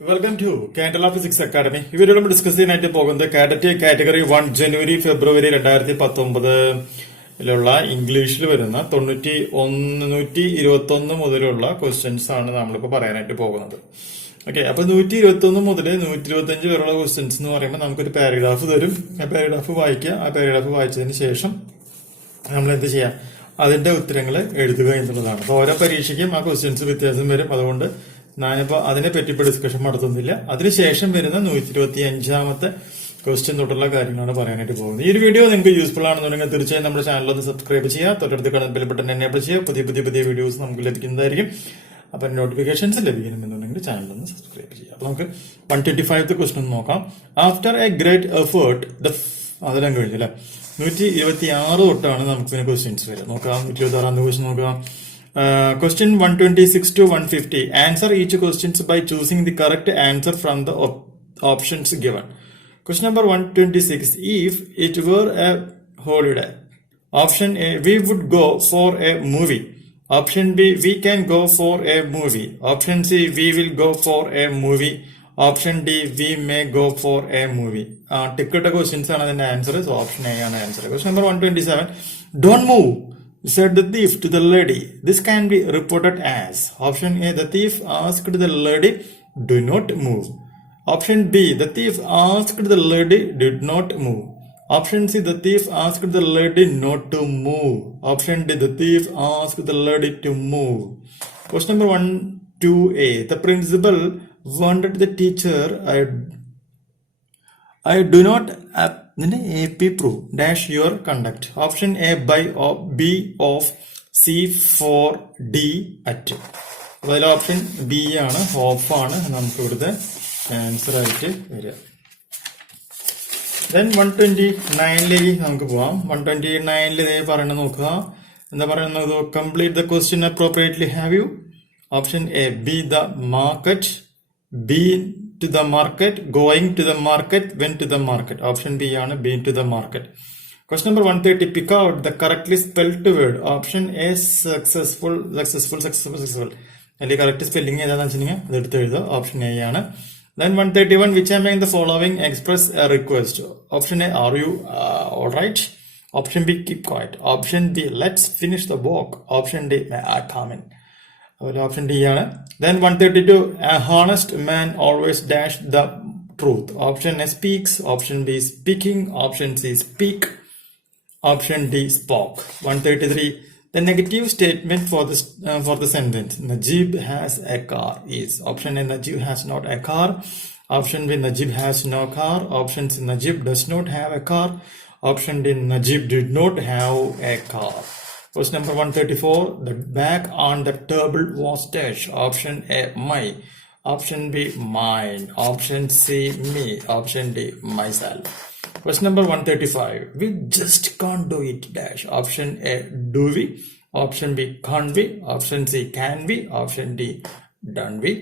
Welcome to Kerala physics academy. ഇവരോട് നമ്മൾ discuss ചെയ്യാനായിട്ട് പോകുന്നത് കാഡറ്റ് കാറ്റഗറി 1 ജനുവരി ഫെബ്രുവരി 2019 ഇംഗ്ലീഷിൽ വരുന്ന 121 മുതലുള്ള ക്വസ്റ്റ്യൻസ് ആണ് നമ്മളിപ്പോ പറയാനായിട്ട് പോകുന്നത്. ഓക്കെ, അപ്പൊ 121 മുതൽ 125 വരെയുള്ള ക്വസ്റ്റ്യൻസ് എന്ന് പറയുമ്പോൾ നമുക്കൊരു പാരഗ്രാഫ് തരും. ആ പാരഗ്രാഫ് വായിക്കുക. ആ പാരഗ്രാഫ് വായിച്ചതിന് ശേഷം നമ്മൾ എന്ത് ചെയ്യാം, അതിന്റെ ഉത്തരങ്ങൾ എഴുതുക എന്നുള്ളതാണ്. അപ്പൊ ഓരോ പരീക്ഷയ്ക്കും ആ ക്വസ്റ്റ്യൻസ് വ്യത്യാസം വരും. അതുകൊണ്ട് ഞാനിപ്പോ അതിനെപ്പറ്റി ഇപ്പൊ ഡിസ്കഷൻ നടത്തുന്നില്ല. അതിനുശേഷം വരുന്ന 125 ക്വസ്റ്റ്യൻ തൊട്ടുള്ള കാര്യങ്ങളാണ് പറയാനായിട്ട് പോകുന്നത്. ഈ ഒരു വീഡിയോ നിങ്ങൾക്ക് യൂസ്ഫുൾ ആണെന്നുണ്ടെങ്കിൽ തീർച്ചയായും നമ്മുടെ ചാനൽ ഒന്ന് സബ്സ്ക്രൈബ് ചെയ്യുക. തൊട്ടടുത്ത് കാണുന്ന ബെൽ ബട്ടൺ എനേബിൾ ചെയ്യുക. പുതിയ വീഡിയോസ് നമുക്ക് ലഭിക്കുന്നതായിരിക്കും. അപ്പൊ നോട്ടിഫിക്കേഷൻസ് ലഭിക്കണമെന്നുണ്ടെങ്കിൽ ചാനൽ ഒന്ന് സബ്സ്ക്രൈബ് ചെയ്യുക. അപ്പൊ നമുക്ക് 125 ക്വസ്റ്റ്യൻ നോക്കാം. ആഫ്റ്റർ എ ഗ്രേറ്റ് എഫേർട്ട് അതെല്ലാം കഴിഞ്ഞു അല്ലെ. 126 തൊട്ടാണ് നമുക്ക് പിന്നെ ക്വസ്റ്റ്യൻസ് വരിക. നോക്കാം 126 ക്വസ്റ്റ്യൻ നോക്കാം. Question 126 to 150. Answer each questions by choosing the correct answer from the options given. Question number 126. If it were a holiday. Option A, we would go for a movie. Option B, we can go for a movie. Option C, we will go for a movie. Option D, we may go for a movie. Ticket questions are the answer. So option A is the answer. Question number 127. Don't move, said the thief to the lady. This can be reported as. Option A, the thief asked the lady, do not move. Option B, the thief asked the lady, did not move. Option C, the thief asked the lady not to move. Option D, the thief asked the lady to move. Question number 128. The principal wanted the teacher, I do not AP prove dash your conduct. Option A by B of C for D at. അതിൽ option B ആണ്, of ആണ് നമുക്ക് ഇവിടുത്തെ answer ആയിട്ട് വരിക. Then 129 നമുക്ക് പോവാം. 129 പറയുന്നത് നോക്കുക. എന്താ പറയുന്നത്? Complete the question appropriately. Have you? Option A, B the market, B to the market, going to the market, went to the market. Option B ആണ്, been to the market. Question number 130. Pick out the correctly spelled word. Option A, successful. അതിന്റെ correct spelling ഏതാണെന്ന് വെച്ചിട്ടുണ്ടെങ്കിൽ അതെടുത്ത് എഴുതുക. Option A ആണ്. Then 131. Which among the following express a request? Option A, are you all right? Option B, keep quiet. Option B, let's finish the walk. Option D, may I come in? Option D ആണ്. Then 132. A honest man always dash the truth. Option A, speaks. Option B, speaking. Option C, speak. Option D, spoke. 133. The negative statement for the sentence Najib has a car is. Option A, Najib has not a car. Option B, Najib has no car. Option C, Najib does not have a car. Option D, Najib did not have a car. Question number 134. The bag on the table was dash. Option A, my. Option B, mine. Option C, me. Option D, myself. Question number 135. We just can't do it dash. Option A, do we. Option B, can't we. Option C, can we. Option D, done we.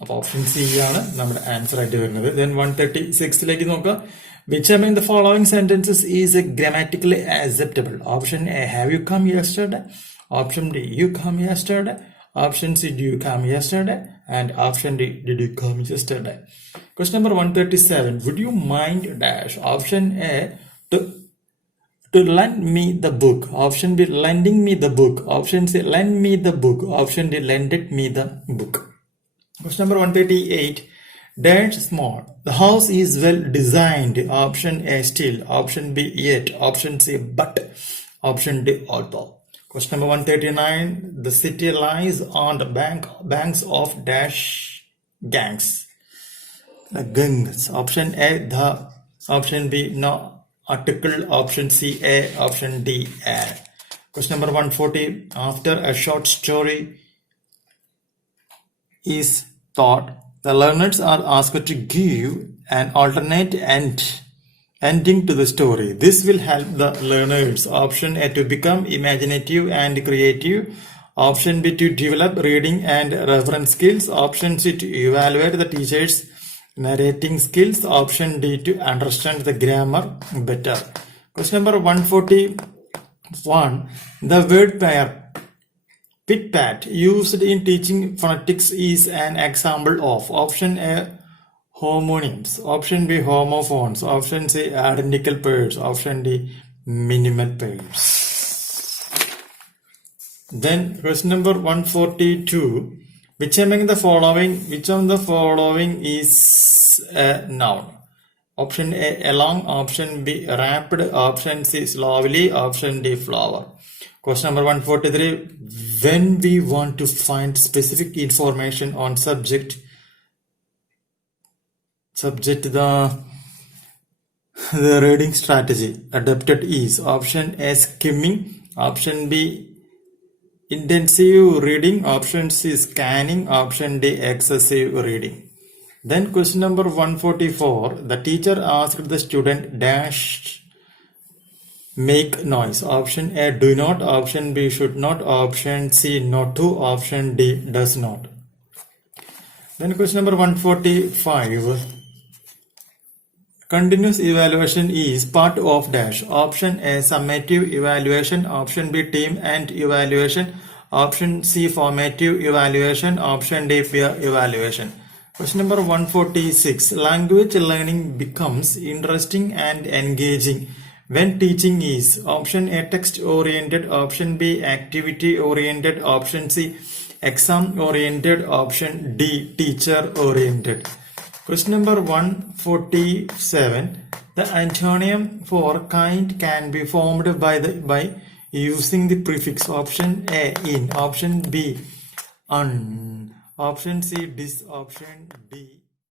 അപ്പോൾ option C ആണ് നമ്മുടെ answer ആയിട്ട് വരുന്നത്. Then 136 നോക്കുക. Which among the following sentences is grammatically acceptable? Option A, have you come yesterday? Option D, you come yesterday. Option C, do you come yesterday? And option D, did you come yesterday? Question number 137. Would you mind dash? Option A, to lend me the book. Option B, lending me the book. Option C, lend me the book. Option D, lended me the book. Question number 138. Dash small. The house is well designed. Option A, still. Option B, yet. Option C, but. Option D, although. Question number 139. The city lies on the banks of dash gangs. The gangs. Option A, the. Option B, no. Article. Option C, A. Option D, A. Question number 140. After a short story is taught, the learners are asked to give an alternate ending to the story. This will help the learners. Option A, to become imaginative and creative. Option B, to develop reading and reference skills. Option C, to evaluate the teacher's narrating skills. Option D, to understand the grammar better. Question number 141. The word pair Pit-pat used in teaching phonetics is an example of option A homonyms, option B homophones, option C identical pairs, option D minimal pairs. Then question number 142. Which of the following is a noun? Option A along, option B rapid, option C slowly, option D flower. Question number 143. When we want to find specific information on subject the reading strategy adopted is option A skimming, option B intensive reading, option C scanning, option D excessive reading. Then question number 144. The teacher asked the student dash make noise. Option A do not, option B should not, option C not to, option D does not. Then question number 145. Continuous evaluation is part of dash. Option A summative evaluation, option B team and evaluation, option C formative evaluation, option D peer evaluation. Question number 146. Language learning becomes interesting and engaging when teaching is option A text oriented, option B activity oriented, option C exam oriented, option D teacher oriented. Question number 147. The antonym for kind can be formed by using the prefix option A in, option B un, option C dis, option D